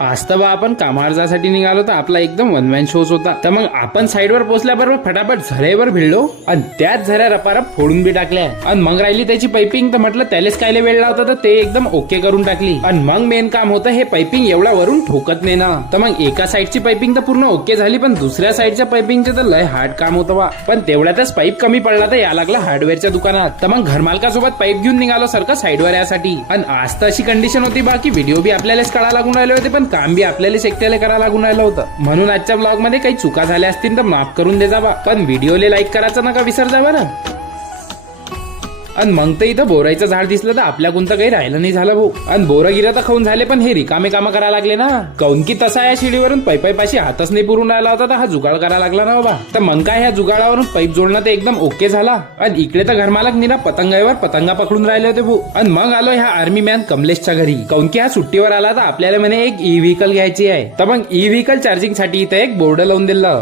आज तर बा आपण कामावर जासाठी निघालो तर आपला एकदम वन मॅन शोज होता. तर मग आपण साईडवर पोहोचल्याबरोबर फटाफट झऱ्यावर भिडलो आणि त्याच झऱ्या रपारप फोडून बी टाकल्या. आणि मग राहिली त्याची पायपिंग, तर म्हटलं त्यालाच कायले वेळ लावता, तर ते एकदम ओके करून टाकली. आणि मग मेन काम होतं हे पायपिंग एवढा वरून ठोकत नाही ना. तर मग एका साईडची पायपिंग तर पूर्ण ओके झाली, पण दुसऱ्या साईडच्या पायपिंगचे तर लय हार्ड काम होतं बा. पण तेवढ्यातच पाईप कमी पडला तर या लागला हार्डवेअरच्या दुकानात. तर मग घरमालकासोबत पाईप घेऊन निघालो सारखं साईडवर यासाठी. आणि आज तर अशी कंडिशन होती बा की व्हिडिओ बी आपल्यालाच काढा लागून राहिले होते, पण काम बी आपल्यालाच एकट्याला करायला लागून राहिलं होतं. म्हणून आजच्या ब्लॉग मध्ये काही चुका झाल्या असतील तर माफ करून दे जावा, पण व्हिडिओला लाईक करायचं नका विसर जावा ना. आणि मग तर इथं बोरायचं झाड दिसलं तर आपल्या कोणतं काही राहिलं नाही झालं भाऊ. आणि बोरं गिरं तर खाऊन झाले, पण हे रिकामे कामं करायला लागले ना. काऊन की तसा या शिडीवरून पाशी हातच नाही पुरून राहिला होता, तर हा जुगाड करायला लागला ना बाबा. तर मग काय ह्या जुगाडावरून पाईप जोडणं तर एकदम ओके झाला. आणि इकडे तर घरमालक निरा पतंगावर पतंगा पकडून राहिले होते भाऊ. आणि मग आलो ह्या आर्मी मॅन कमलेशच्या घरी. काऊन की हा सुट्टीवर आला तर आपल्याला म्हणे एक ई व्हेकल घ्यायची आहे. तर मग ई व्हेकल चार्जिंग साठी इथं एक बोर्ड लावून दिलं.